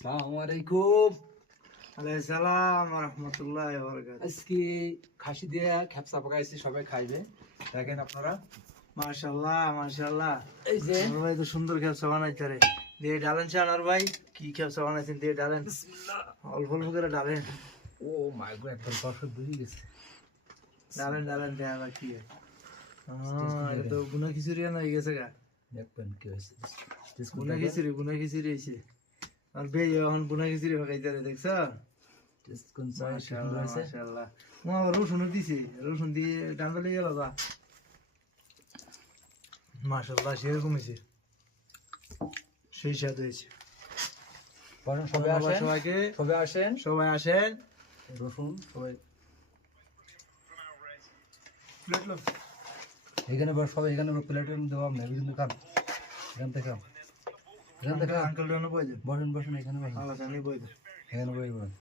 আসসালামু আলাইকুম। আলাইহিস সালাম ওয়া রাহমাতুল্লাহি ওয়া বারাকাতুহু। আজকে খাসি দিয়ে খেপসা পকাইছি, সবাই খাইবে। দেখেন আপনারা, মাশাআল্লাহ মাশাআল্লাহ। এই যে আনোয়ার ভাই তো সুন্দর খেলছে বানাইতে রে। দিয়ে ডালেন সে আনোয়ার ভাই, কি খেলছে বানাইছেন দিয়ে ডালেন। বিসমিল্লাহ। অল্প অল্প করে ডালেন। ও মাই গড, একদম পারফেক্ট বুঝে গেছে। ডালেন ডালেন দেয়া আবার কি হয়। এটা তো গুনা খিচুড়ি না হয়ে গেছে গা। দেখবেন কি হয়েছে। গুনা খিচুড়ি হইছে। আর বে এখন গুনা খিচুড়ি খাইতে রে দেখছো? মাশাআল্লাহ মাশাআল্লাহ। মা রসুন দিছে, রসুন দিয়ে ডান্ডা লেগে গেল যা। মাশাআল্লাহ সেরকম হয়েছে, সেই স্বাদ হয়েছে। সবাই আসেন, সবাইকে সবাই আসেন, সবাই আসেন। রসুন সবাই প্লেট লো। এখানে সবাই এখানে প্লেটের দেওয়া নেই, কিন্তু খান এখান থেকে খান, এখান থেকে আঙ্কেল বই দেন। বসেন বসেন, এখানে বসেন, আল্লাহ জানি বই দেন। এখানে বই বসেন।